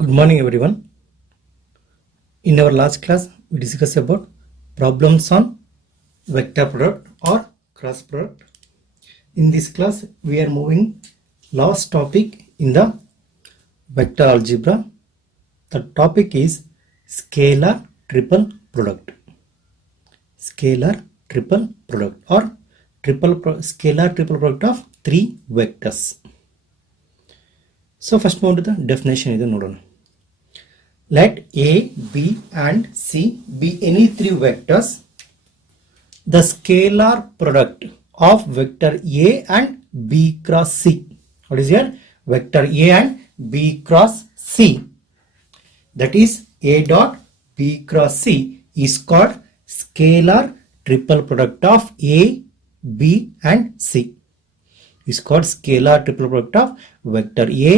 Good morning everyone. In our last class we discussed about problems on vector product or cross product. In this class we are moving last topic in the vector algebra. The topic is scalar triple product. Scalar triple product or scalar triple product of three vectors. So first one the definition is ನೋಡೋಣ. Let A, B and C be any three vectors. The scalar product of vector A and B cross C. What is here? Vector A and B cross C. That is A dot B cross C is called scalar triple product of A, B and C. Is called scalar triple product of vector A,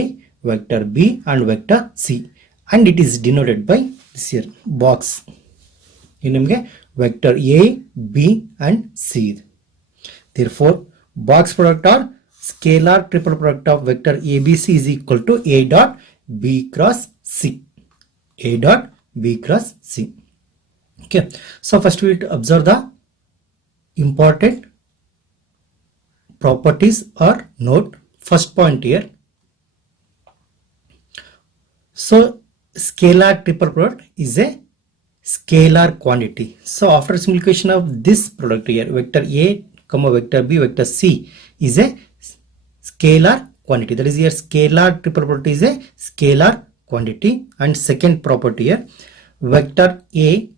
vector B and vector C. And it is denoted by this here box. In vector A, B and C. Therefore, box product or scalar triple product of vector ABC is equal to A dot B cross C. A dot B cross C. Okay. So first we will observe the important properties or note. First point here. So scalar triple product is a scalar quantity. So after simplification of this product here, vector A, vector B, vector C is a scalar quantity. That is here scalar triple product is a scalar quantity. And second property here, vector A,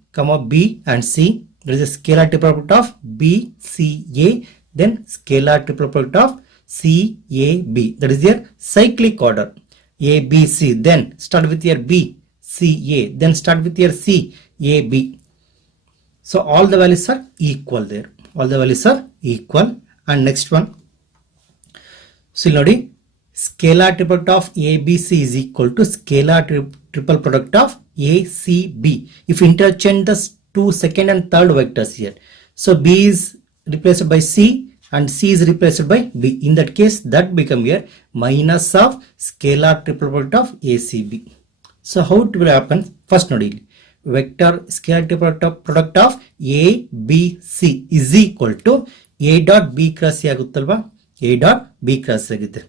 B and C, there is a scalar triple product of B, C, A, then scalar triple product of C, A, B. That is here cyclic order. A, B, C, then start with your B, C, A, then start with your C, A, B. So all the values are equal there. All the values are equal. And next one. So nodi, scalar triple product of ABC is equal to scalar triple product of ACB. If you interchange the two second and third vectors here. So B is replaced by C. And C is replaced by B. In that case, that become here minus of scalar triple product of ACB. So how it will happen? First nodi, vector scalar triple product of A, B, C is equal to A dot B cross C aguttalva? A dot B cross C agutte.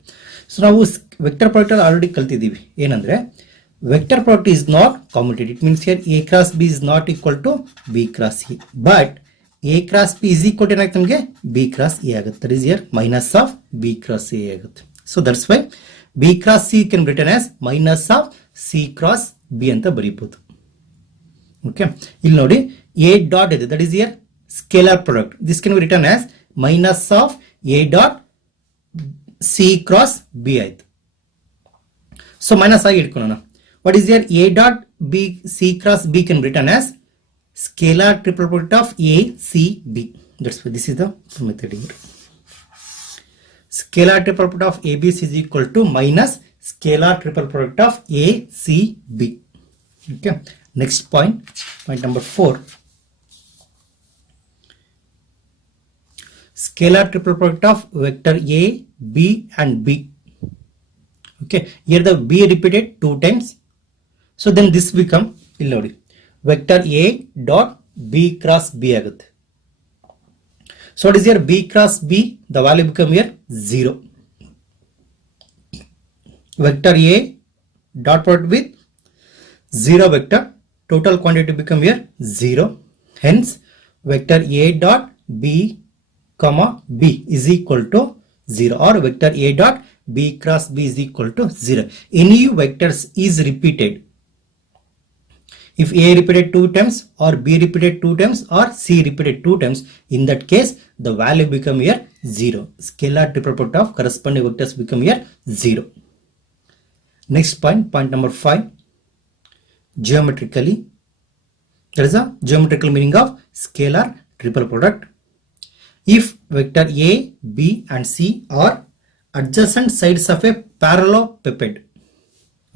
So now vector product already kaltidivi. Enandre vector product is not commutative. It means here A cross B is not equal to B cross E. But A cross B is equal to B cross A. That is here minus of B cross A. So that's why B cross C can be written as minus of C cross B anta baribodu. Okay. ಇಲ್ಲಿ ನೋಡಿ A dot ಇದೆ. That is here scalar product. This can be written as minus of A dot C cross B ಆಯ್ತು. So minus ಆಗಿ ಇಟ್ಕೊಳ್ಳೋಣ. What is here A dot B C cross B can be written as scalar triple product of A, C, B. That's why this is the method here. Scalar triple product of A, B, C is equal to minus scalar triple product of A, C, B. Okay. Next point, point number 4. Scalar triple product of vector A, B and B. Okay. Here the B repeated 2 times. So then this become vector A dot B cross B agutte. So what is here B cross B? The value become here 0. Vector A dot product with 0 vector. Total quantity become here 0. Hence vector A dot B comma B is equal to 0 or vector A dot B cross B is equal to 0. Any vectors is repeated. If A repeated 2 times or B repeated 2 times or C repeated 2 times, in that case the value become here 0. Scalar triple product of corresponding vectors become here 0. Next point, point number 5. Geometrically, there is a geometrical meaning of scalar triple product. If vector A, B and C are adjacent sides of a parallelepiped.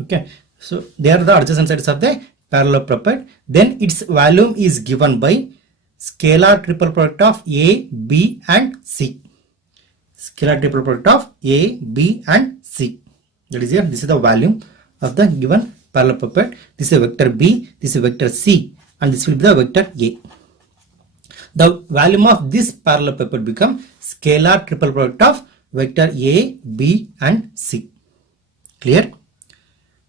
Okay, so they are the adjacent sides of the parallelepiped, then its volume is given by scalar triple product of A, B and C. Scalar triple product of A, B and C. That is here, this is the volume of the given parallelepiped, this is a vector B, this is a vector C, and this will be the vector A. The volume of this parallelepiped become scalar triple product of vector A, B and C. Clear?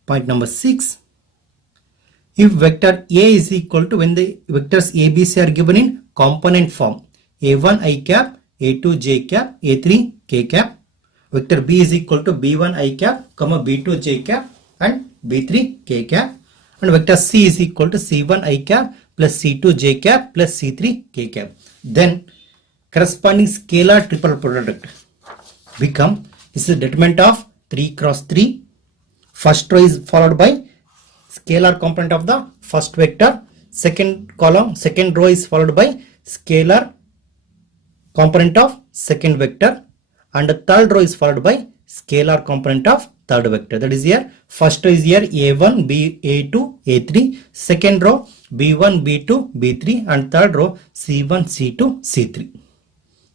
Point number 6. If vector A is equal to, when the vectors A, B, C are given in component form, A1 I cap, A2 J cap, A3 K cap, vector B is equal to B1 I cap, comma B2 J cap and B3 K cap, and vector C is equal to C1 I cap plus C2 J cap plus C3 K cap. Then corresponding scalar triple product become, this is the determinant of 3 cross 3. First row is followed by scalar component of the first vector. Second row is followed by scalar component of second vector, and the third row is followed by scalar component of third vector. That is here, first row is here A1, B, A2, A3, second row B1, B2, B3, and third row C1, C2, C3.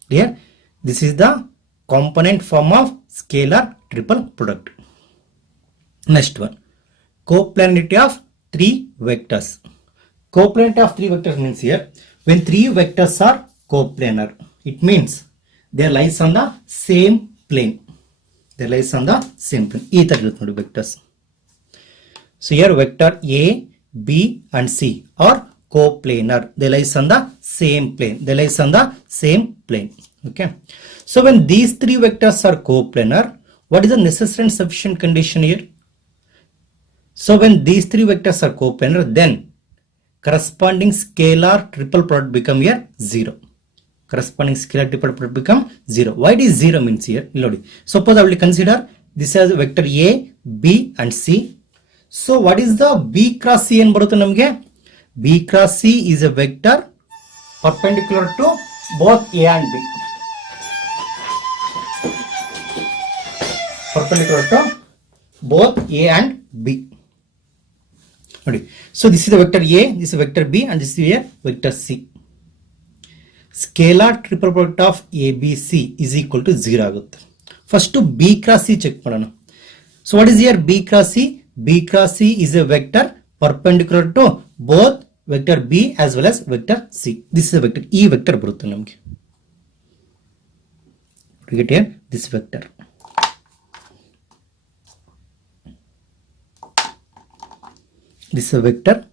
Here, this is the component form of scalar triple product. Next one, coplanarity of 3 vectors. Coplanarity of 3 vectors means here, when 3 vectors are coplanar, it means they lies on the same plane. They lies on the same plane. E vectors. So here vector A, B and C are coplanar. They lies on the same plane. They lies on the same plane. Okay. So when these 3 vectors are coplanar, what is the necessary and sufficient condition here? So when these 3 vectors are coplanar, then corresponding scalar triple product become here 0. Corresponding scalar triple product become 0. Why it is 0 means here? Suppose I will consider this as vector A, B and C. So what is the B cross C and namge? B cross C is a vector perpendicular to both A and B. Perpendicular to both A and B. So this is the vector A, this is vector B and this is here vector C. Scalar triple product of ABC is equal to 0 agutte. First to B cross C check madana. So what is here B cross C? B cross C is a vector perpendicular to both vector B as well as vector C. This is a vector E vector barutte namage. We get here this vector. This is a vector.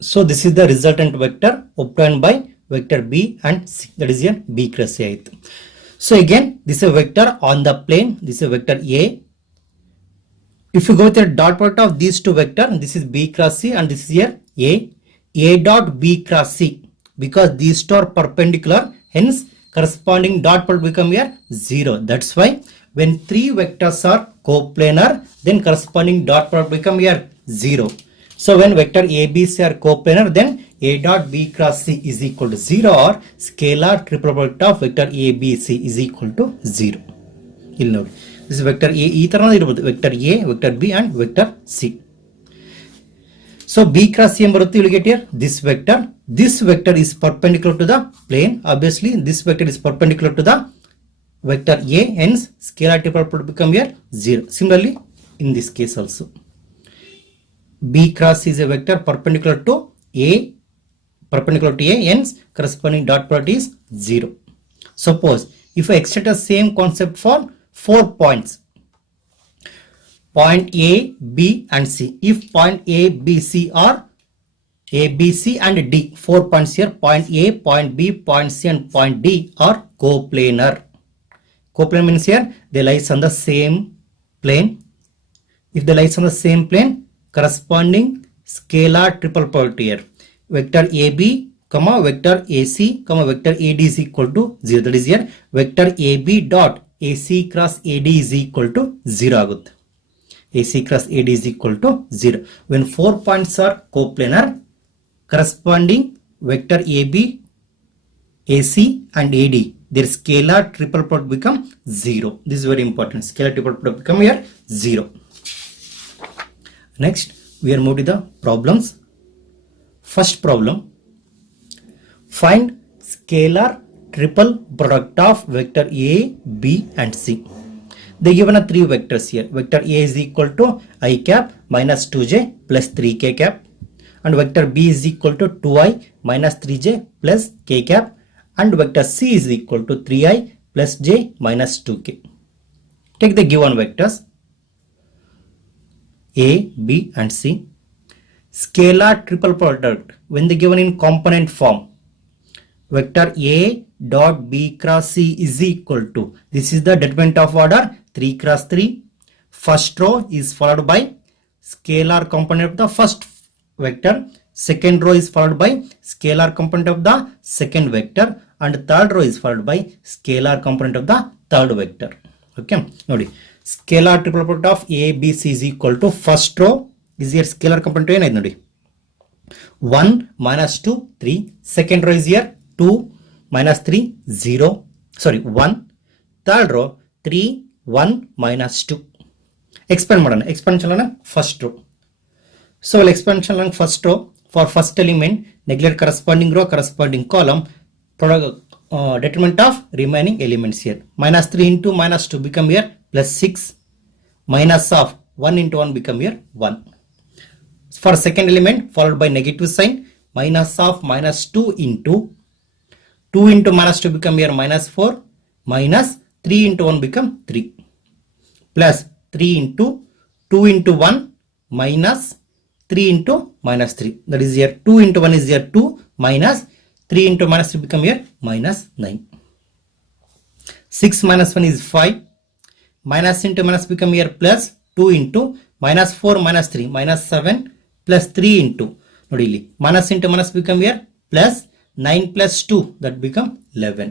So this is the resultant vector obtained by vector B and C. That is here B cross C. So again, this is a vector on the plane. This is a vector A. If you go with the dot product of these two vectors, this is B cross C and this is here A dot B cross C. Because these two are perpendicular, hence corresponding dot product become here 0. That's why when 3 vectors are coplanar, then corresponding dot product become here 0. So when vector A, B, C are coplanar, then A dot B cross C is equal to 0 or scalar triple product of vector A, B, C is equal to 0. This is vector A, vector A, vector B and vector C. So B cross C you will get here this vector. This vector is perpendicular to the plane. Obviously this vector is perpendicular to the vector A, hence scalar triple product become here 0. Similarly in this case also, B cross C is a vector perpendicular to A, hence corresponding dot product is 0. Suppose if I extend the same concept for 4 points, point A, B and C. If point A, B, C are A, B, C and D, 4 points here, point A, point B, point C and point D are coplanar. Coplanar means here they lies on the same plane. If they lies on the same plane, corresponding scalar triple product here, vector AB, vector AC, vector AD is equal to 0. That is here vector AB dot AC cross AD is equal to 0 agutte. AC cross AD is equal to 0. When 4 points are coplanar, corresponding vector AB, AC and AD, their scalar triple product become 0. This is very important. Scalar triple product become here 0. Next, we are moving to the problems. First problem, find scalar triple product of vector A, B and C. They given a three vectors here. Vector A is equal to I cap minus 2j plus 3k cap, and vector B is equal to 2i minus 3j plus k cap, and vector C is equal to 3i plus j minus 2k. Take the given vectors A, B and C. Scalar triple product when they given in component form. Vector A dot B cross C is equal to, this is the determinant of order 3 cross 3. First row is followed by scalar component of the first vector. Second row is followed by scalar component of the second vector, and third row is followed by scalar component of the third vector. Okay, nodi scalar triple product of A, B, C is equal to first row is here scalar component ಏನಾಯ್ತು ನೋಡಿ 1 minus 2 3. Second row is here 2 minus 3 0, sorry 1. Third row 3 1 minus 2. Expand ಮಾಡೋಣ, expansion along first row. So we'll expansion along first row. For first element, neglect corresponding row, corresponding column, product determinant of remaining elements here. Minus 3 into minus 2 become here plus 6. Minus of 1 into 1 become here 1. For second element, followed by negative sign, minus of minus 2 into minus 2 become here minus 4, minus 3 into 1 become 3, plus 3 into 2 into 1 minus 3 into minus 3. That is here 2 into 1 is here 2, minus 3 into minus 3 become here minus 9. 6 minus 1 is 5. Minus into minus become here plus 2 into minus 4 minus 3 minus 7 plus 3 into ನೋಡಿ ಇಲ್ಲಿ minus into minus become here plus 9 plus 2 that become 11.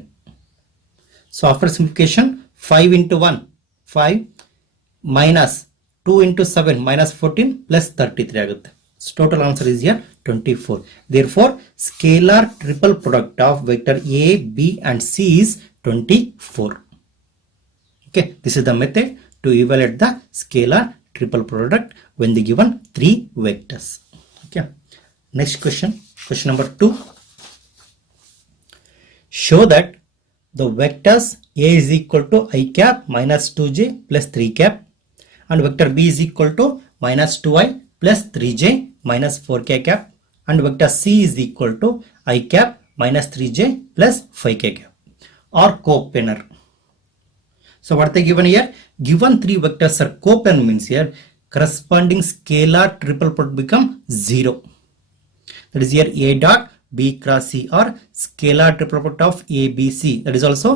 So after simplification 5 into 1 5 minus 2 into 7 minus 14 plus 33 ಆಗುತ್ತೆ. So total answer is here 24. Therefore scalar triple product of vector A, B and C is 24. Okay, this is the method to evaluate the scalar triple product when they given three vectors. Okay, next question, question number 2. Show that the vectors A is equal to I cap minus 2j plus 3 cap, and vector B is equal to minus 2i plus 3j minus 4k cap, and vector C is equal to I cap minus 3j plus 5k cap are coplanar. So what they given here? Given three vectors are coplanar means here corresponding scalar triple product become 0. That is here A dot B cross C, or scalar triple product of A, B, C. That is also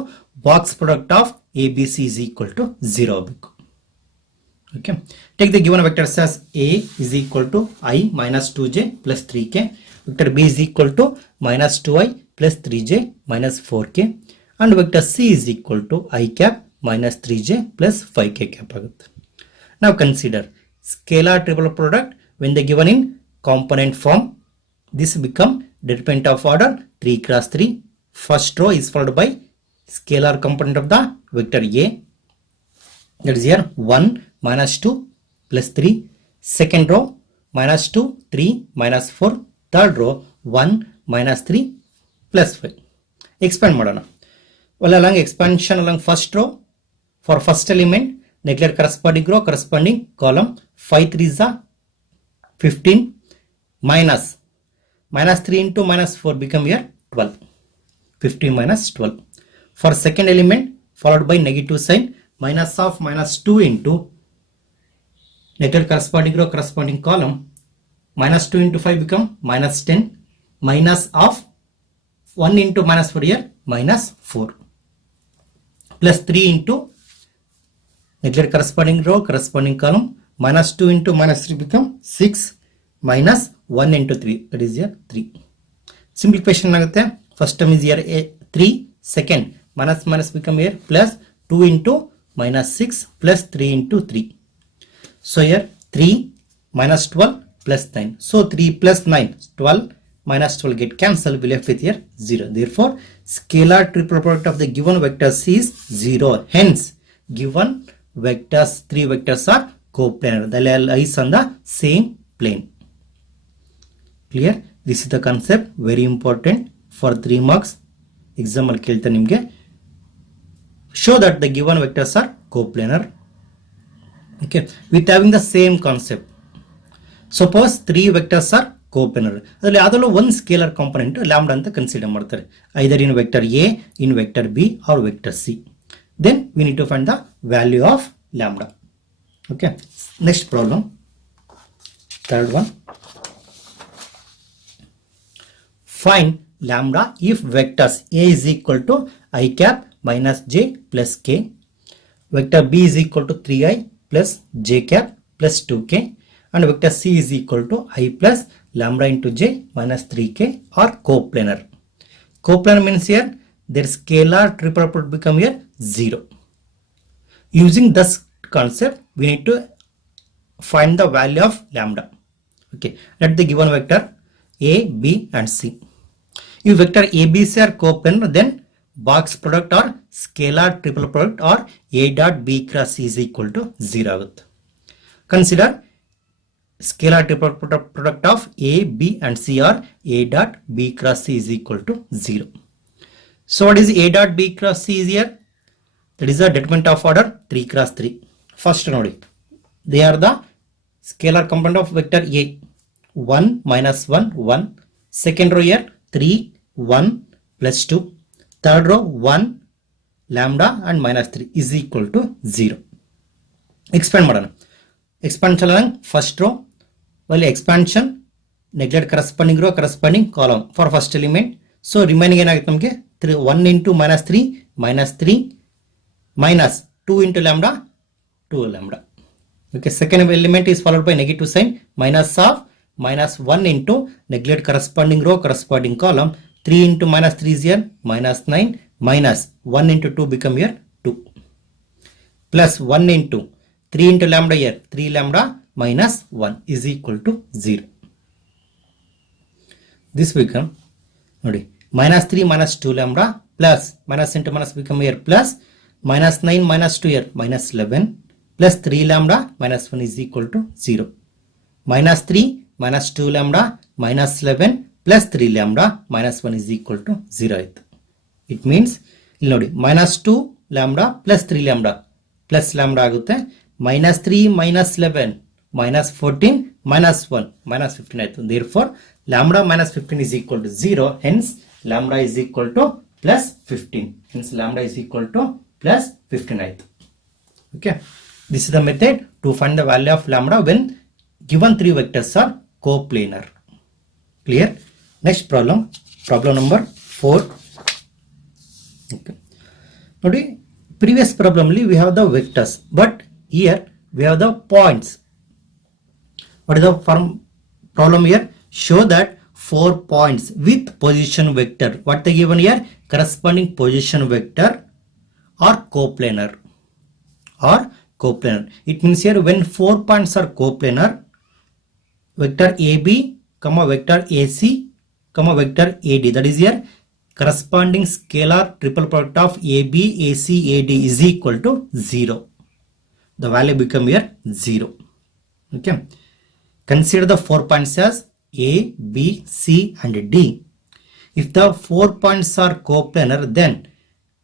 box product of A, B, C is equal to 0. Okay. Take the given vectors as A is equal to I minus 2j plus 3k. Vector B is equal to minus 2i plus 3j minus 4k. And vector C is equal to I cap minus 3j plus 5k cap. Now consider scalar triple product when they given in component form. This become determinant of order 3 cross 3. First row is followed by scalar component of the vector A. That is here 1 minus 2 plus 3. Second row minus 2 3 minus 4. Third row 1 minus 3 plus 5. Expand ಮಾಡೋಣ. Well, along expansion along first row, for first element neglect corresponding row, corresponding column. 5 3s are 15 minus 3 into minus 4 become here 12. 15 minus 12. For second element followed by negative sign, minus of minus 2 into neglect corresponding row, corresponding column. Minus 2 into 5 become minus 10. Minus of 1 into minus 4 here minus 4. Plus 3 into neglect corresponding row, corresponding column. Minus 2 into minus 3 become 6. Minus 1 into 3, that is here 3. Simplification ಆಗುತ್ತೆ. First term is here 3. Second minus minus become here plus 2 into minus 6 plus 3 into 3. So here 3 minus 12 plus 9. So 3 plus 9, 12 minus 12 get cancelled. We left with here 0. Therefore scalar triple product of the given vectors is 0. Hence given vectors, three vectors are coplanar. They lies on the same plane. Clear? This is the concept, very important for 3 marks. Example ಕೇಳ್ತಾ ನಿಮಗೆ. Show that the given vectors are coplanar. Okay, with having the same concept. Suppose 3 vectors are coplanar. ಅದರಲ್ಲಿ ಯಾವುದೋ ಒಂದು scalar component lambda ಅಂತ consider ಮಾಡ್ತಾರೆ. Either in vector A, in vector B or vector C. Then we need to find the value of lambda. Okay, next problem, third one. Find lambda if vectors a is equal to I cap minus j plus k, vector b is equal to 3i plus j cap plus 2k, and vector c is equal to I plus lambda into j minus 3k are coplanar. Coplanar means here their scalar triple product become here 0. Using this concept, we need to find the value of lambda. Okay, let the given vector a, b and c. If vector a, b, c are coplanar, then box product or scalar triple product or a dot b cross c is equal to 0 ಆಗುತ್ತೆ. Consider scalar triple product of a, b and c or a dot b cross c is equal to 0. So what is a dot b cross c is here? That is the determinant of order 3 cross 3. First nodi, they are the scalar component of vector a. 1 minus 1 1. Second row here 3 1 plus 2. Third row 1 lambda and minus 3 is equal to 0. Expand ಮಾಡೋಣ. Expand ಚಲನ first row. While expansion neglect corresponding row corresponding column for first element. So remaining ಏನಾಗುತ್ತೆ ನಮಗೆ 1 into minus 3 minus 3 minus 2 into lambda 2 lambda. Okay, second element is followed by negative sign minus of minus 1 into neglect corresponding row corresponding column. 3 into minus 3 is here minus 9 minus 1 into 2 become here 2 plus 1 into 3 into lambda here 3 lambda minus 1 is equal to 0. This become nodi minus 3 minus 2 lambda plus minus into minus become here plus minus 9 minus 2 here minus 11 plus 3 lambda minus 1 is equal to 0. Minus 3 minus 2 lambda minus 11 plus 3 lambda minus 1 is equal to 0 ಆಯ್ತು. It means ಇಲ್ಲಿ ನೋಡಿ minus 2 lambda plus 3 lambda plus lambda ಆಗುತ್ತೆ. minus 3 minus 11 minus 14 minus 1 minus 15 ಆಯ್ತು. Therefore lambda minus 15 is equal to 0. Hence lambda is equal to plus 15. Hence lambda is equal to plus 15 ಆಯ್ತು. Okay, this is the method to find the value of lambda when given 3 vectors are coplanar. Clear? Next problem, problem number 4. Okay, now previous problem we have the vectors, but here we have the points. What is the problem here? Show that 4 points with position vector. What they given here? Corresponding position vector are coplanar. Or coplanar. It means here when 4 points are coplanar, vector AB, comma vector AC, comma vector AD. That is here corresponding scalar triple product of AB, AC, AD is equal to 0. The value become here 0. Okay. Consider the 4 points as A, B, C and D. If the 4 points are coplanar, then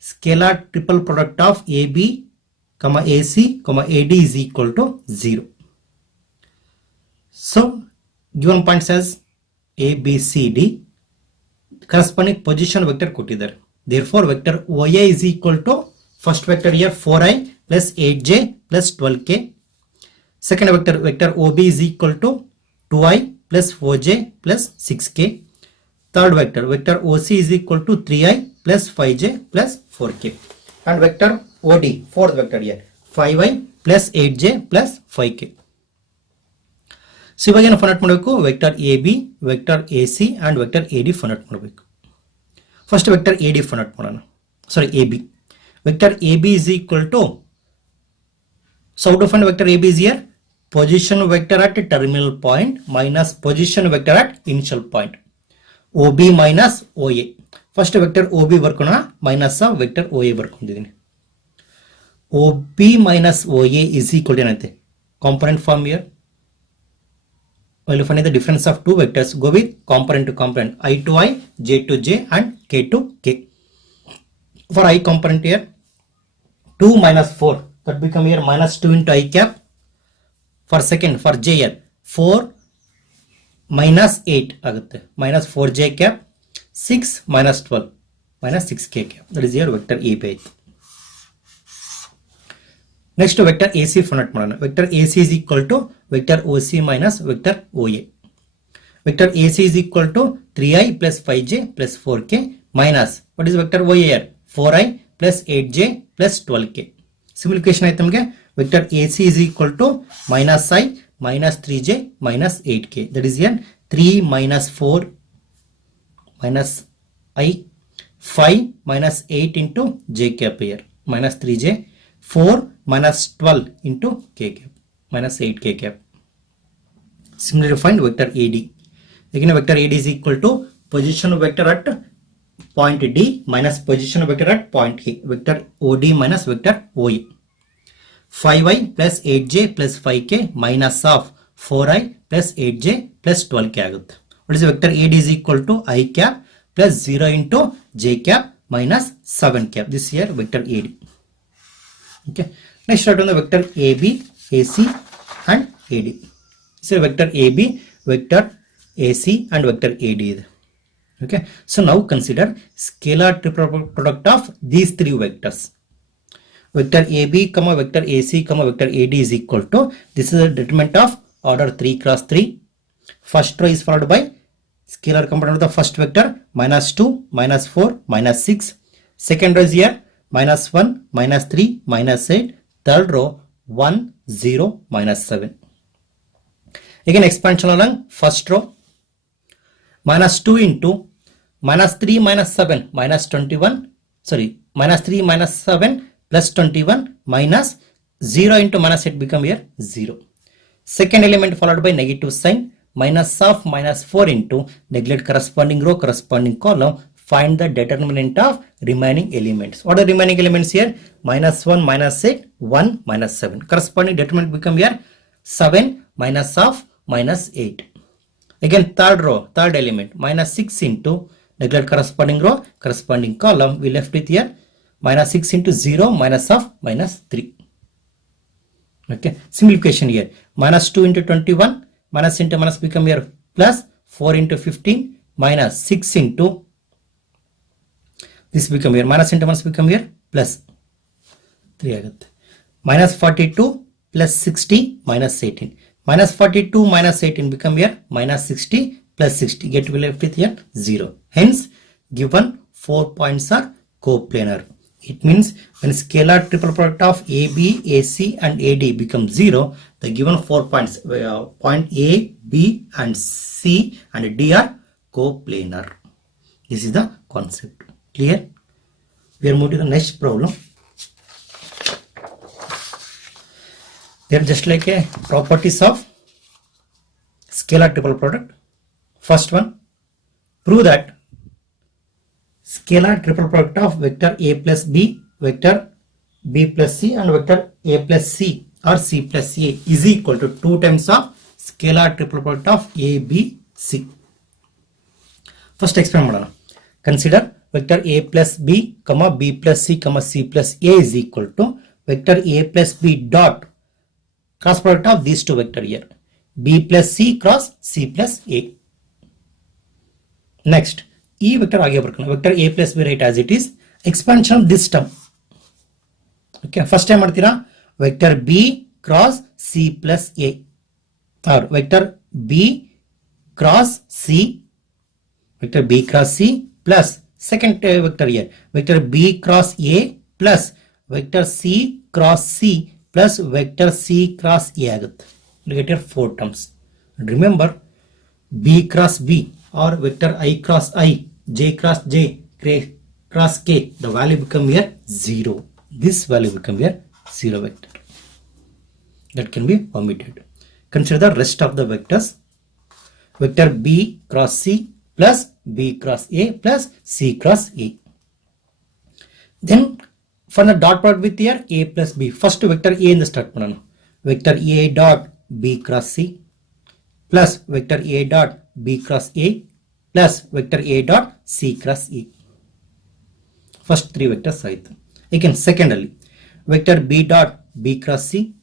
scalar triple product of AB, comma AC, comma AD is equal to 0. So given points as A, B, C, D corresponding position vector ಕೊಟ್ಟಿದ್ದಾರೆ. Therefore vector OA is equal to first vector here 4i plus 8j plus 12k. Second vector OB is equal to 2i plus 4j plus 6k. Third vector OC is equal to 3i plus 5j plus 4k. And vector OD, fourth vector here 5i plus 8j plus 5k. So ಇವಾಗ ಏನು find out ಮಾಡಬೇಕು? Vector AB, vector AC and vector AD find out ಮಾಡಬೇಕು. First vector AD find out ಮಾಡೋಣ. Sorry AB. Vector AB is equal to, so how to find vector AB is here? Position vector at terminal point minus position vector at initial point. OB minus OA. First vector OB ಬರ್ಕೋಣ minus vector OA ಬರ್ಕೊಂಡಿದ್ದೀನಿ. OB minus OA is equal to ಏನೈತೆ? Component form here. While you find the difference of two vectors, go with component to component. I to I, J to J and K to K. For I component here 2 minus 4, that become here minus 2 into I cap for second for j here 4 minus 8 ಆಗುತ್ತೆ minus 4j cap 6 minus 12 minus 6k cap that is your vector AB ಆಯ್ತು. Next vector AC find out ಮಾಡೋಣ. Vector AC is equal to vector OC minus vector OA. Vector AC is equal to 3i plus 5j plus 4k minus what is vector OA here 4i plus 8j plus 12k. Simplification ಆಯ್ತು ನಮಗೆ vector AC is equal to minus I minus 3j minus 8k that is here 3 minus 4 minus I 5 minus 8 into j cap here minus 3j 4 minus 12 into k cap minus 8k cap. Similarly find vector AD. Again vector AD is equal to position vector at point D minus position vector at point A vector OD minus vector OE. 5i plus 8j plus 5k minus of 4i plus 8j plus 12k ಆಗುತ್ತೆ. What is vector AD is equal to I cap plus 0 into j cap minus 7 cap. This here vector AD. Okay. Next start on the vector AB, AC and AD. So vector AB, vector AC and vector AD. Okay. So now consider scalar triple product of these three vectors. Vector AB, vector AC, vector AD is equal to, this is a determinant of order 3 cross 3. First row is followed by scalar component of the first vector minus 2, minus 4, minus 6. Second row is here minus 1, minus 3, minus 8. Third row 1, 0, minus 7. Again expansion along first row minus 2 into minus 3 minus 7 minus 21 sorry minus 3 minus 7 plus 21 minus 0 into minus 8 become here 0. Second element followed by negative sign minus of minus 4 into neglect corresponding row corresponding column. Find the determinant of remaining elements. What are the remaining elements here? Minus 1 minus 8 1 minus 7. Corresponding determinant become here 7 minus of minus 8. Again third row third element minus 6 into neglect corresponding row corresponding column. We left with here minus 6 into 0 minus of minus 3. Okay, simplification here minus 2 into 21 minus into minus become here plus 4 into 15 minus 6 into this become here minus into minus become here plus 3 ಆಗುತ್ತೆ. Minus 42 plus 60 minus 18 minus 42 minus 18 become here minus 60 plus 60 get we left with here 0. Hence given 4 points are coplanar. It means when scalar triple product of AB, AC and AD becomes 0, the given 4 points, point A, B and C and D are coplanar. This is the concept. Clear? We are moving to the next problem. They are just like a properties of scalar triple product. First one, prove that scalar triple product of vector A plus B, vector B plus C and vector A plus C or C plus A is equal to 2 times of scalar triple product of A, B, C. First experiment ಮಾಡೋಣ. Consider vector A plus B, B plus C, C plus A is equal to vector A plus B dot cross product of these two vector here. B plus C cross C plus A. Next, E vector आगे ಬರ್ಕೊಳ್ಳೋಣ. Vector A plus B write as it is. Expansion of this term. Okay, first time ಮಾಡ್ತೀರಾ vector B cross C plus A or vector B cross C, vector B cross C plus second vector here vector B cross A plus vector C cross C plus vector C cross A ಆಗುತ್ತೆ. You get your 4 terms. And remember B cross B or vector I cross I, J cross J, cross K, the value become here 0. This value become here 0 vector. That can be omitted. Consider the rest of the vectors. Vector B cross C plus B cross A plus C cross A. Then for the dot product with here A plus B. First vector A in the start ಮಾಡೋಣ. Vector A dot B cross C plus vector A dot B cross A plus vector A dot C cross E. First 3 vectors ಆಯಿತು. Again secondly vector B dot B cross C,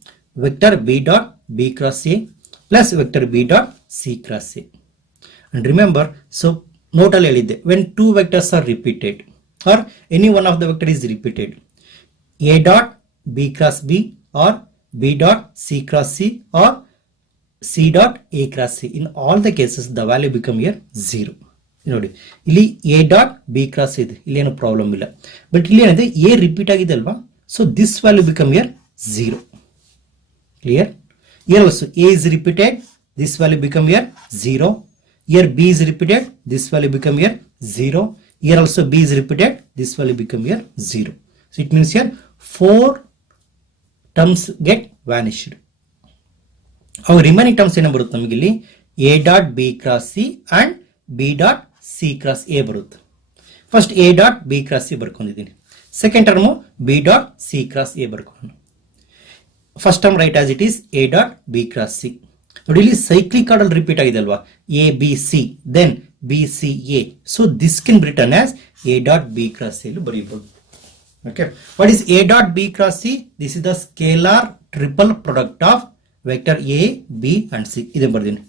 vector B dot B cross A plus vector B dot C cross A. And remember, so note alli helidde, when two vectors are repeated or any one of the vector is repeated, A dot B cross B or B dot C cross C or C dot A cross C, in all the cases the value become here 0. ನೋಡಿ ಇಲ್ಲಿ A dot B cross ಇದೆ, ಇಲ್ಲಿ ಏನು problem ಇಲ್ಲ. But ಇಲ್ಲಿ ಏನಿದೆ, A repeat ಆಗಿದೆ ಅಲ್ವಾ, so this value become here 0. Clear? Here also A is repeated, this value become here 0. Here B is repeated, this value become here 0. Here also B is repeated, this value become here 0. So it means here 4 terms get vanished. Our remaining terms ಏನು ಬರುತ್ತೆ ನಮಗೆ ಇಲ್ಲಿ, A dot B cross C and B dot C cross A ಬರುತ್ತೆ. First A dot B cross C ಬರ್ಕೊಂಡಿದ್ದೀನಿ, second term B dot C cross A ಬರ್ಕೊಳ್ಳೋಣ. First term write as it is A dot B cross C. ನೋಡಿ ಇಲ್ಲಿ cyclic order repeat ಆಗಿದೆ ಅಲ್ವಾ, A B C then B C A, so this can be written as A dot B cross C ಬರೀಬಹುದು. Okay, what is A dot B cross C? This is the scalar triple product of vector A, B and C. ಇದನ್ನು ಬರ್ತೀನಿ.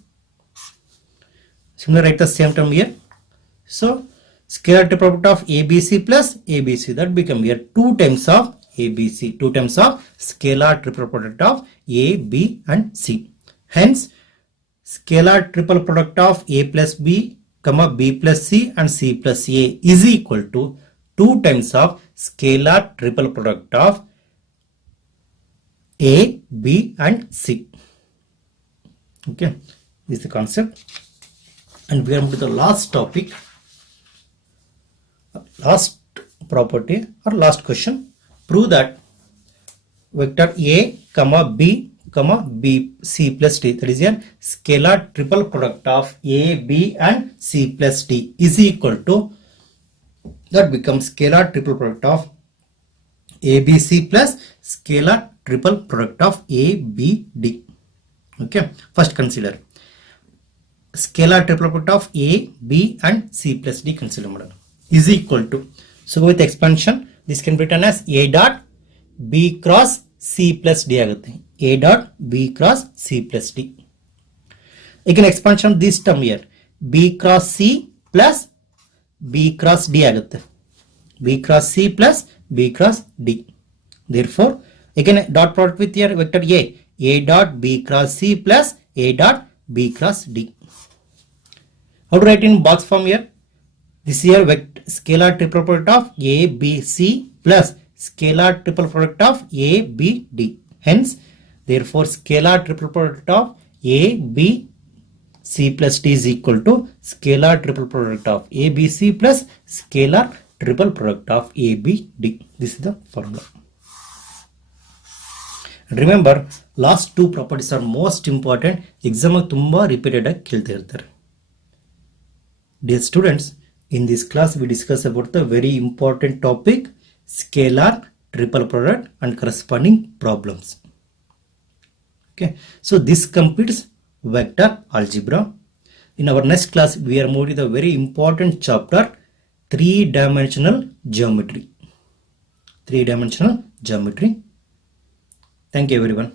Similar, write the same term here. So scalar triple product of ABC plus ABC, that become here 2 times of ABC, 2 times of scalar triple product of A, B and C. Hence scalar triple product of A plus B, comma B plus C and C plus A is equal to 2 times of scalar triple product of A, B and C. Okay, this is the concept. And we are moving to the last topic, last property or last question. Prove that vector A comma B comma B C plus D, that is a scalar triple product of A, B and C plus D is equal to, that becomes scalar triple product of ABC plus scalar triple product of A, B, D. Okay, first consider scalar triple product of A, B and C plus D consider ಮಾಡೋಣ, is equal to, so with expansion this can be written as A dot B cross C plus D ಆಗುತ್ತೆ, A dot B cross C plus D. Again expansion of this term here, B cross C plus B cross D ಆಗುತ್ತೆ, B cross C plus B cross D. Therefore again dot product with your vector A dot B cross C plus A dot B cross D. How to write in box form here? This here vector scalar triple product of A, B, C plus scalar triple product of A, B, D. Hence, therefore scalar triple product of A, B, C plus D is equal to scalar triple product of A, B, C plus scalar triple product of A, B, D. This is the formula. Remember, last two properties are most important. Exam ತುಂಬಾ repeated ಆಗಿ ಕೇಳ್ತಾ ಇರ್ತಾರೆ. Dear students, in this class we discuss about the very important topic, scalar triple product and corresponding problems. Okay, so this completes vector algebra. In our next class we are moving to the very important chapter, 3-dimensional geometry. 3-dimensional geometry. Thank you everyone.